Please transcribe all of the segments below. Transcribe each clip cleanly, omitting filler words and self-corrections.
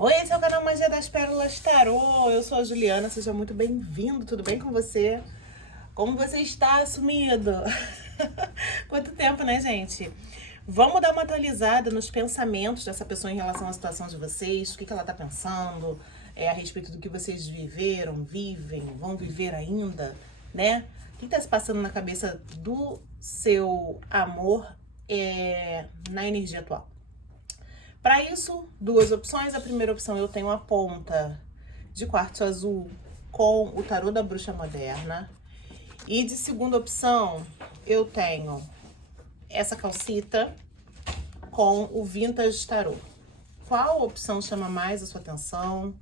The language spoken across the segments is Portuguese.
Oi, esse é o canal Magia das Pérolas Tarô. Eu sou a Juliana, seja muito bem-vindo. Tudo bem com você? Como você está, sumido? Quanto tempo, né, gente? Vamos dar uma atualizada nos pensamentos dessa pessoa em relação à situação de vocês, o que ela tá pensando, a respeito do que vocês viveram, vivem, vão viver ainda, né? O que tá se passando na cabeça do seu amor na energia atual? Para isso, duas opções. A primeira opção, eu tenho a ponta de quartzo azul com o tarô da bruxa moderna. E de segunda opção, eu tenho essa calcita com o vintage tarô. Qual opção chama mais a sua atenção?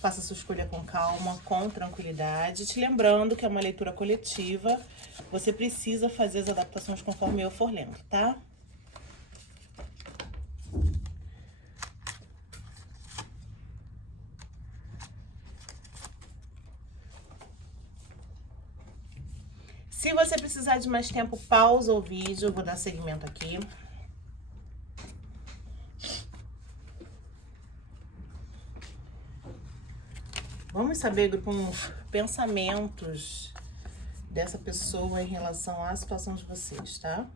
Faça sua escolha com calma, com tranquilidade. Te lembrando que é uma leitura coletiva. Você precisa fazer as adaptações conforme eu for lendo, tá? Se você precisar de mais tempo, pausa o vídeo, eu vou dar seguimento aqui. Vamos saber, grupo, pensamentos dessa pessoa em relação à situação de vocês, tá?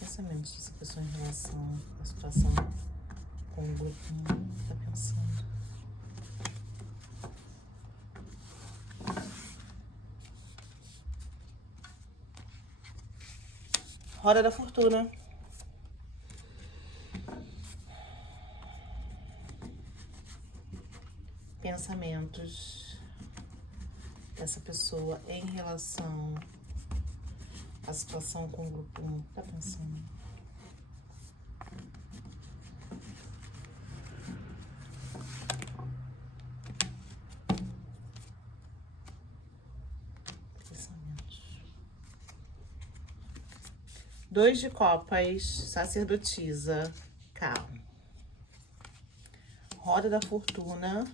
Pensamentos dessa pessoa em relação à situação com o grupo tá pensando. Roda da Fortuna. Pensamentos dessa pessoa em relação à situação com o grupo 1. Tá pensando? Pensamentos. 2 de copas, sacerdotisa, calma. Roda da Fortuna,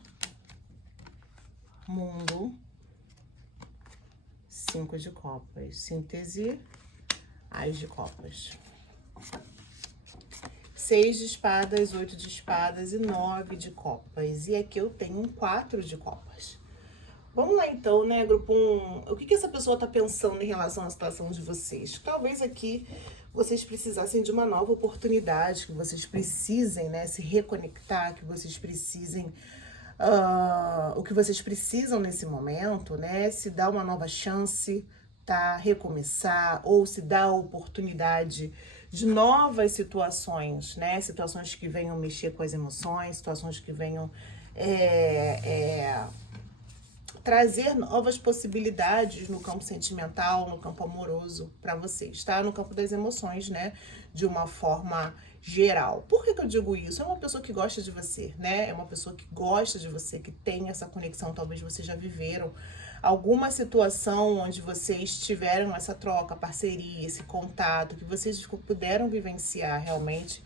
mundo, 5 de copas, síntese, as de copas. 6 de espadas, 8 de espadas e 9 de copas. E aqui eu tenho um 4 de copas. Vamos lá então, né, grupo 1. O que essa pessoa tá pensando em relação à situação de vocês? Talvez aqui vocês precisassem de uma nova oportunidade, que vocês precisem, né, se reconectar, que vocês precisem... o que vocês precisam nesse momento, né, se dar uma nova chance, tá, recomeçar, ou se dar a oportunidade de novas situações, né, situações que venham mexer com as emoções, situações que venham trazer novas possibilidades no campo sentimental, no campo amoroso para vocês, tá? No campo das emoções, né? De uma forma geral. Por que eu digo isso? É uma pessoa que gosta de você, né? É uma pessoa que gosta de você, que tem essa conexão. Talvez vocês já viveram alguma situação onde vocês tiveram essa troca, parceria, esse contato, que vocês puderam vivenciar realmente.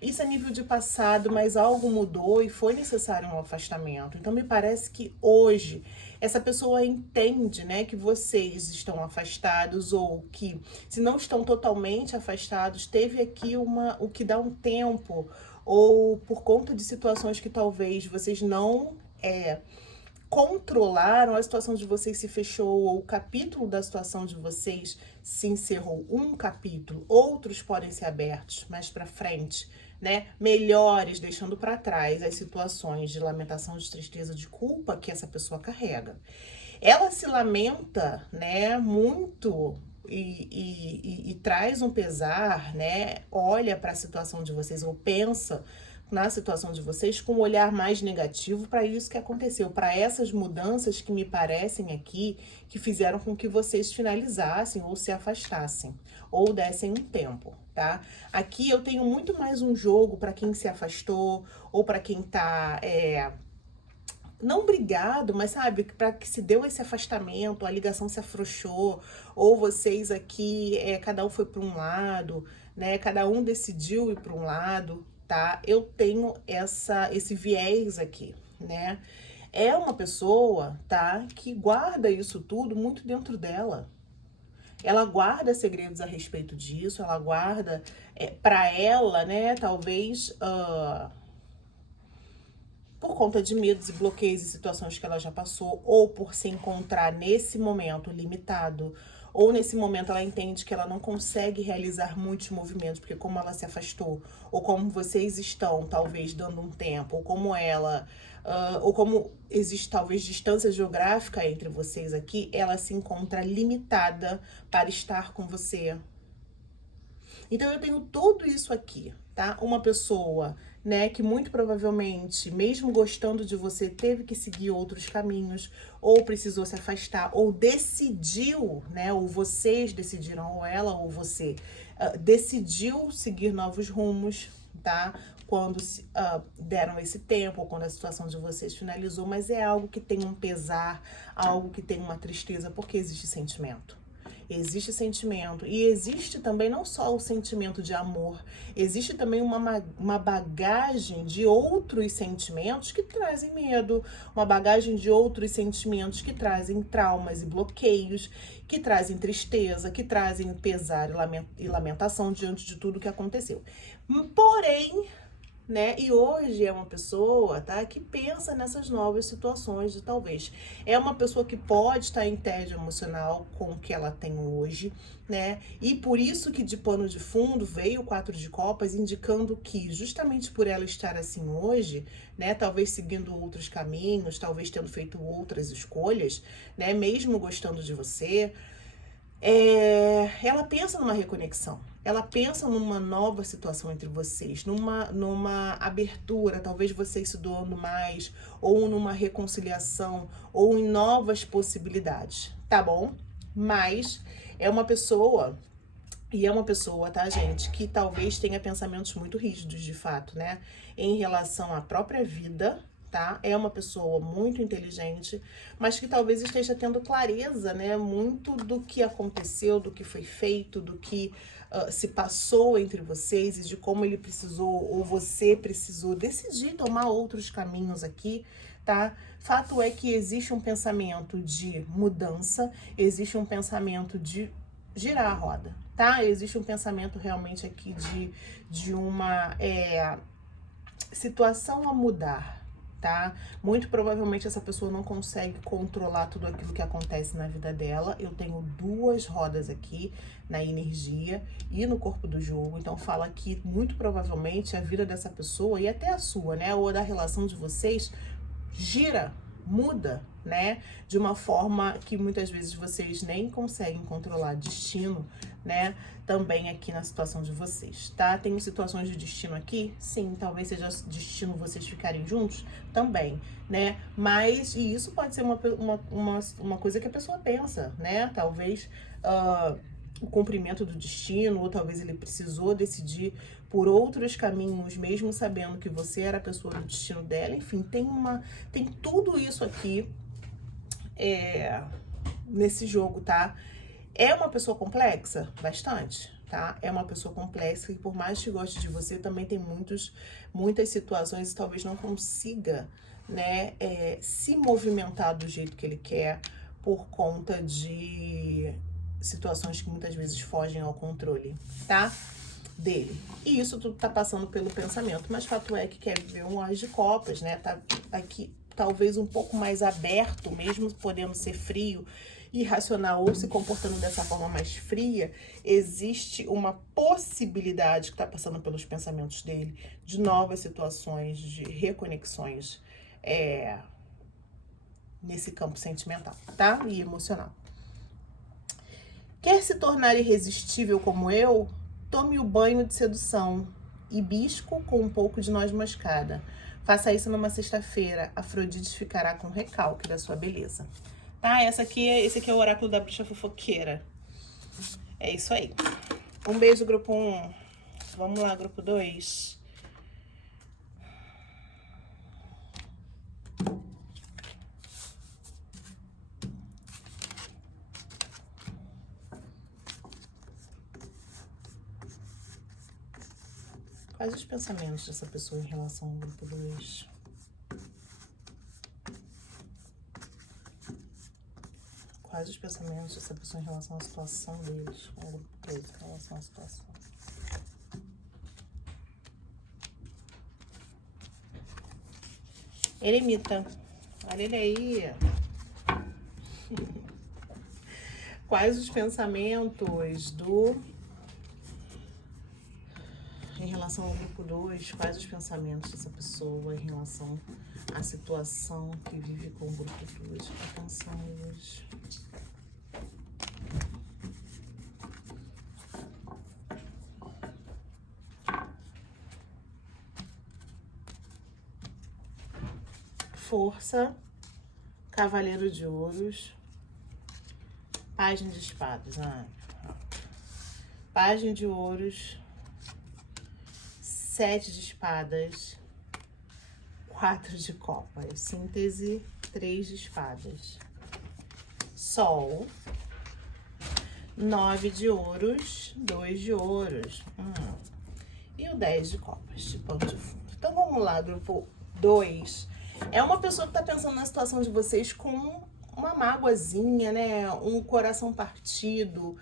Isso é nível de passado, mas algo mudou e foi necessário um afastamento. Então me parece que hoje essa pessoa entende, né, que vocês estão afastados, ou que, se não estão totalmente afastados, teve aqui o que dá um tempo, ou por conta de situações que talvez vocês não controlaram, a situação de vocês se fechou, ou o capítulo da situação de vocês se encerrou. Um capítulo, outros podem ser abertos mais para frente, né? Melhores, deixando para trás as situações de lamentação, de tristeza, de culpa que essa pessoa carrega. Ela se lamenta, né, muito e traz um pesar, né? Olha para a situação de vocês, ou pensa na situação de vocês com um olhar mais negativo para isso que aconteceu, para essas mudanças que me parecem aqui, que fizeram com que vocês finalizassem ou se afastassem, ou dessem um tempo, tá? Aqui eu tenho muito mais um jogo para quem se afastou, ou para quem tá não brigado, mas sabe, para que se deu esse afastamento, a ligação se afrouxou, ou vocês aqui, cada um foi para um lado, né? Cada um decidiu ir para um lado, tá? Eu tenho esse viés aqui, né? É uma pessoa, tá, que guarda isso tudo muito dentro dela. ela guarda segredos a respeito disso, ela guarda pra ela, né, talvez por conta de medos e bloqueios e situações que ela já passou, ou por se encontrar nesse momento limitado, ou nesse momento ela entende que ela não consegue realizar muitos movimentos, porque como ela se afastou, ou como vocês estão, talvez, dando um tempo, ou como ela, ou como existe talvez distância geográfica entre vocês aqui, ela se encontra limitada para estar com você. Então eu tenho tudo isso aqui, tá? Uma pessoa, né, que muito provavelmente, mesmo gostando de você, teve que seguir outros caminhos, ou precisou se afastar, ou decidiu, né, ou vocês decidiram, ou ela ou você, decidiu seguir novos rumos, tá? Quando deram esse tempo, ou quando a situação de vocês finalizou, mas é algo que tem um pesar, algo que tem uma tristeza, porque existe sentimento. Existe sentimento, e existe também não só o sentimento de amor, existe também uma bagagem de outros sentimentos que trazem medo, uma bagagem de outros sentimentos que trazem traumas e bloqueios, que trazem tristeza, que trazem pesar e lamentação diante de tudo que aconteceu. Porém, né? E hoje é uma pessoa, tá, que pensa nessas novas situações de talvez. É uma pessoa que pode estar em tédio emocional com o que ela tem hoje, né? E por isso que de pano de fundo veio o 4 de copas, indicando que justamente por ela estar assim hoje, né, talvez seguindo outros caminhos, talvez tendo feito outras escolhas, né, mesmo gostando de você, ela pensa numa reconexão, ela pensa numa nova situação entre vocês, numa abertura, talvez vocês se doando mais, ou numa reconciliação, ou em novas possibilidades, tá bom? Mas é uma pessoa, tá, gente, que talvez tenha pensamentos muito rígidos, de fato, né, em relação à própria vida, tá? É uma pessoa muito inteligente, mas que talvez esteja tendo clareza, né, muito do que aconteceu, do que foi feito, do que se passou entre vocês e de como ele precisou, ou você precisou decidir tomar outros caminhos aqui, tá? Fato é que existe um pensamento de mudança, existe um pensamento de girar a roda, tá? Existe um pensamento realmente aqui de uma situação a mudar, tá? Muito provavelmente essa pessoa não consegue controlar tudo aquilo que acontece na vida dela. Eu tenho 2 rodas aqui na energia e no corpo do jogo, então fala que muito provavelmente a vida dessa pessoa e até a sua, né, ou da relação de vocês gira, muda, né, de uma forma que muitas vezes vocês nem conseguem controlar. Destino, né, também aqui na situação de vocês, tá? Tem situações de destino aqui? Sim, talvez seja destino vocês ficarem juntos? Também, né? Mas, e isso pode ser uma coisa que a pessoa pensa, né? Talvez o cumprimento do destino, ou talvez ele precisou decidir por outros caminhos, mesmo sabendo que você era a pessoa do destino dela. Enfim, tem tudo isso aqui nesse jogo, tá? É uma pessoa complexa? Bastante, tá? É uma pessoa complexa e por mais que goste de você, também tem muitas situações e talvez não consiga, né, se movimentar do jeito que ele quer por conta de situações que muitas vezes fogem ao controle, tá? Dele. E isso tudo tá passando pelo pensamento, mas fato é que quer viver um As de Copas, né? Tá aqui talvez um pouco mais aberto, mesmo podendo ser frio, irracional ou se comportando dessa forma mais fria, existe uma possibilidade que tá passando pelos pensamentos dele de novas situações, de reconexões nesse campo sentimental, tá? E emocional. Quer se tornar irresistível como eu? Tome o banho de sedução, hibisco com um pouco de noz moscada. Faça isso numa sexta-feira. Afrodite ficará com recalque da sua beleza. Tá? Esse aqui é o oráculo da bruxa fofoqueira. É isso aí. Um beijo, grupo 1. Vamos lá, grupo 2. Quais os pensamentos dessa pessoa em relação ao grupo 2? Quais os pensamentos dessa pessoa em relação à situação deles? O grupo 3 em relação à situação. Eremita. Olha ele aí. Quais os pensamentos em relação ao grupo 2, quais os pensamentos dessa pessoa em relação à situação que vive com o grupo 2? Atenção hoje. Força, Cavaleiro de Ouros, Página de Espadas, Página de Ouros, 7 de Espadas, 4 de Copas, Síntese, 3 de Espadas, Sol, 9 de Ouros, 2 de Ouros, e o 10 de Copas, de pano de fundo. Então vamos lá, grupo 2. É uma pessoa que tá pensando na situação de vocês com uma mágoazinha, né? Um coração partido.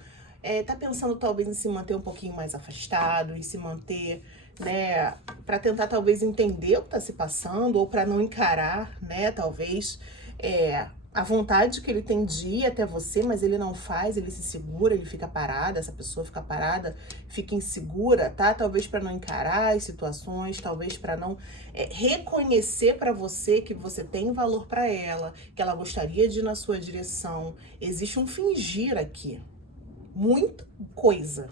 Tá pensando talvez em se manter um pouquinho mais afastado, em se manter, né? Pra tentar talvez entender o que tá se passando, ou pra não encarar, né? Talvez a vontade que ele tem de ir até você, mas ele não faz, ele se segura, ele fica parado, essa pessoa fica parada, fica insegura, tá? Talvez para não encarar as situações, talvez para não reconhecer para você que você tem valor para ela, que ela gostaria de ir na sua direção. Existe um fingir aqui, muita coisa.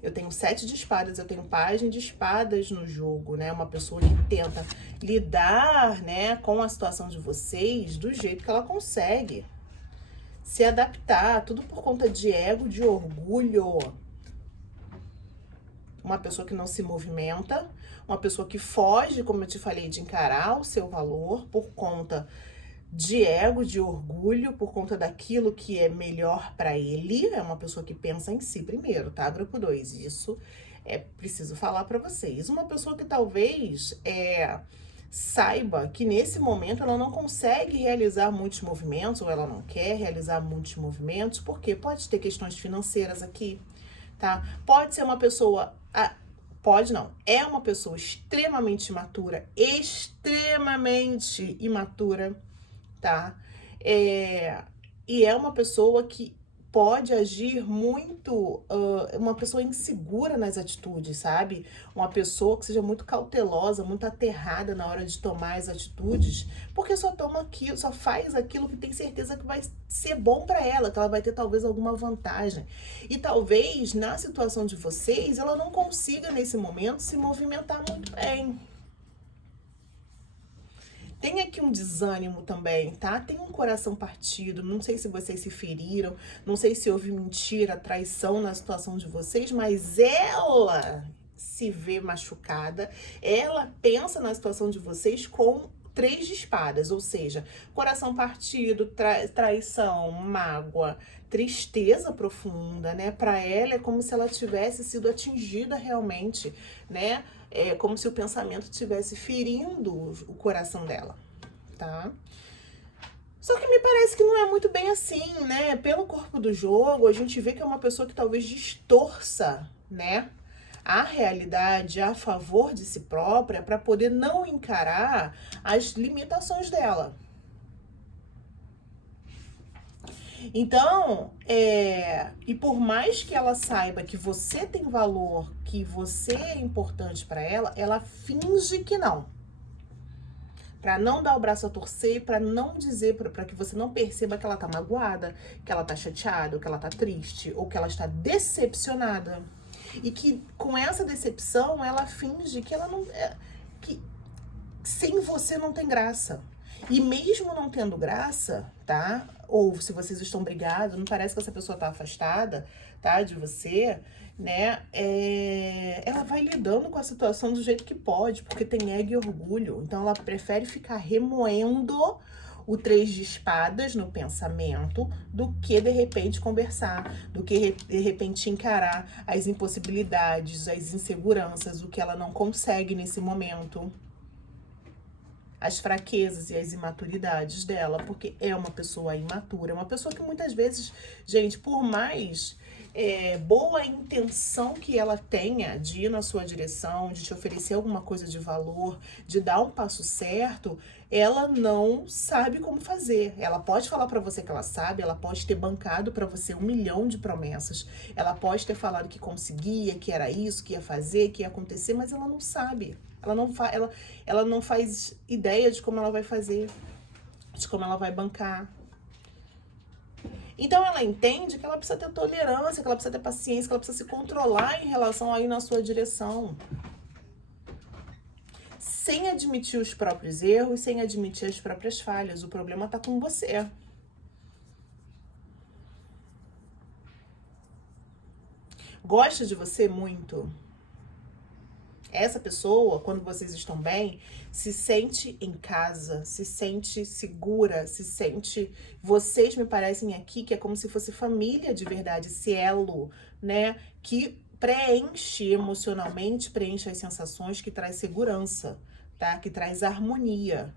Eu tenho 7 de espadas, eu tenho Página de Espadas no jogo, né? Uma pessoa que tenta lidar, né, com a situação de vocês do jeito que ela consegue. Se adaptar, tudo por conta de ego, de orgulho. Uma pessoa que não se movimenta, uma pessoa que foge, como eu te falei, de encarar o seu valor por conta de ego, de orgulho, por conta daquilo que é melhor para ele. É uma pessoa que pensa em si primeiro, tá? Grupo 2, isso é preciso falar para vocês. Uma pessoa que talvez saiba que nesse momento ela não consegue realizar muitos movimentos, ou ela não quer realizar muitos movimentos, porque pode ter questões financeiras aqui, tá? Pode ser uma pessoa... Pode não, é uma pessoa extremamente imatura, tá? E é uma pessoa que pode agir muito, uma pessoa insegura nas atitudes, sabe? Uma pessoa que seja muito cautelosa, muito aterrada na hora de tomar as atitudes, porque só faz aquilo que tem certeza que vai ser bom para ela, que ela vai ter talvez alguma vantagem. E talvez na situação de vocês, ela não consiga nesse momento se movimentar muito bem. Tem aqui um desânimo também, tá? Tem um coração partido, não sei se vocês se feriram, não sei se houve mentira, traição na situação de vocês, mas ela se vê machucada, ela pensa na situação de vocês com 3 de espadas, ou seja, coração partido, traição, mágoa, tristeza profunda, né? Para ela é como se ela tivesse sido atingida realmente, né? É como se o pensamento estivesse ferindo o coração dela, tá? Só que me parece que não é muito bem assim, né? Pelo corpo do jogo, a gente vê que é uma pessoa que talvez distorça, né, a realidade a favor de si própria para poder não encarar as limitações dela. Então, e por mais que ela saiba que você tem valor, que você é importante para ela, ela finge que não. Para não dar o braço a torcer, para não dizer, para que você não perceba que ela tá magoada, que ela tá chateada, ou que ela tá triste, ou que ela está decepcionada. E que com essa decepção, ela finge que ela não... que sem você não tem graça. E mesmo não tendo graça, tá? Ou se vocês estão brigados, não parece que essa pessoa tá afastada, tá? De você, né? Ela vai lidando com a situação do jeito que pode, porque tem ego e orgulho. Então ela prefere ficar remoendo o 3 de espadas no pensamento do que de repente conversar, do que de repente encarar as impossibilidades, as inseguranças, o que ela não consegue nesse momento. as fraquezas e as imaturidades dela, porque é uma pessoa imatura, é uma pessoa que muitas vezes, gente, por mais boa intenção que ela tenha de ir na sua direção, de te oferecer alguma coisa de valor, de dar um passo certo, ela não sabe como fazer. Ela pode falar pra você que ela sabe, ela pode ter bancado pra você 1 milhão de promessas, ela pode ter falado que conseguia, que era isso, que ia fazer, que ia acontecer, mas ela não sabe. Ela não faz ideia de como ela vai fazer, de como ela vai bancar. Então ela entende que ela precisa ter tolerância, que ela precisa ter paciência, que ela precisa se controlar em relação a ir na sua direção. Sem admitir os próprios erros, sem admitir as próprias falhas. O problema tá com você. Gosta de você muito. Essa pessoa, quando vocês estão bem, se sente em casa, se sente segura, se sente... Vocês me parecem aqui que é como se fosse família de verdade, esse elo, né? Que preenche emocionalmente, preenche as sensações, que traz segurança, tá? Que traz harmonia.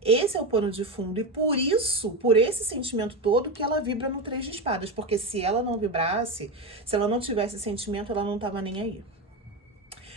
Esse é o pano de fundo e por isso, por esse sentimento todo, que ela vibra no 3 de espadas. Porque se ela não vibrasse, se ela não tivesse sentimento, ela não tava nem aí.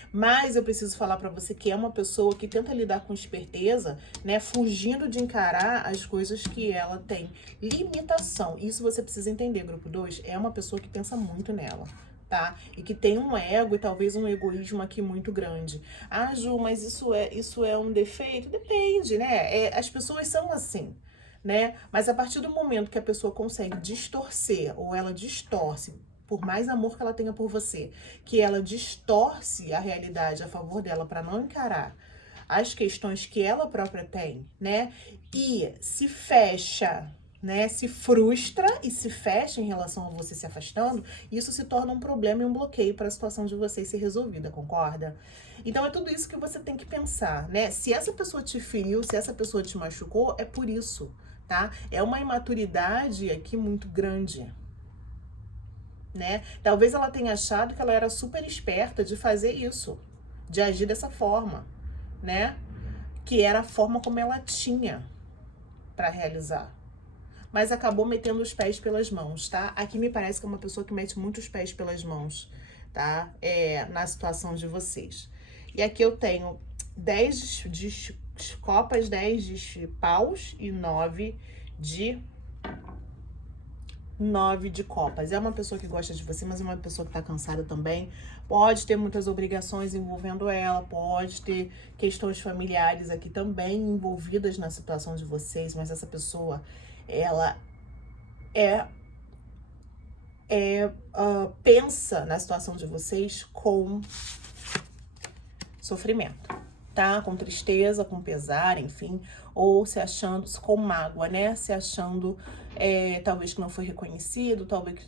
Mas eu preciso falar pra você que é uma pessoa que tenta lidar com esperteza, né? Fugindo de encarar as coisas que ela tem limitação. Isso você precisa entender, grupo 2. É uma pessoa que pensa muito nela, tá? E que tem um ego e talvez um egoísmo aqui muito grande. Ah, Ju, mas isso é um defeito? Depende, né? As pessoas são assim, né? Mas a partir do momento que a pessoa consegue distorcer ou ela distorce, por mais amor que ela tenha por você, que ela distorce a realidade a favor dela para não encarar as questões que ela própria tem, né? E se fecha, né? Se frustra e se fecha em relação a você se afastando, isso se torna um problema e um bloqueio para a situação de vocês ser resolvida, concorda? Então é tudo isso que você tem que pensar, né? Se essa pessoa te feriu, se essa pessoa te machucou, é por isso, tá? É uma imaturidade aqui muito grande, né? Talvez ela tenha achado que ela era super esperta de fazer isso, de agir dessa forma, né? Que era a forma como ela tinha para realizar. Mas acabou metendo os pés pelas mãos, tá? Aqui me parece que é uma pessoa que mete muitos pés pelas mãos, tá? Na situação de vocês. E aqui eu tenho 10 de copas, 10 de paus e 9 de copas. É uma pessoa que gosta de você, mas é uma pessoa que tá cansada também. Pode ter muitas obrigações envolvendo ela, pode ter questões familiares aqui também envolvidas na situação de vocês, mas essa pessoa, ela pensa na situação de vocês com sofrimento, tá? Com tristeza, com pesar, enfim, ou se achando, com mágoa, né? Se achando talvez que não foi reconhecido,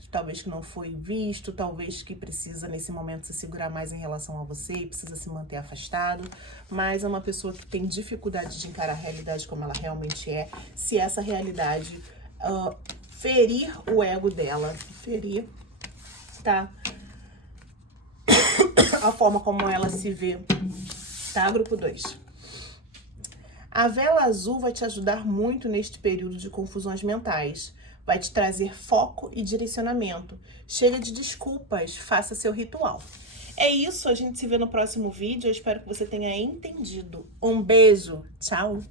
talvez que não foi visto, talvez que precisa nesse momento se segurar mais em relação a você, precisa se manter afastado, mas é uma pessoa que tem dificuldade de encarar a realidade como ela realmente é, se essa realidade ferir o ego dela, ferir, tá? A forma como ela se vê, tá, grupo 2? A vela azul vai te ajudar muito neste período de confusões mentais. Vai te trazer foco e direcionamento. Chega de desculpas, faça seu ritual. É isso, a gente se vê no próximo vídeo. Eu espero que você tenha entendido. Um beijo, tchau!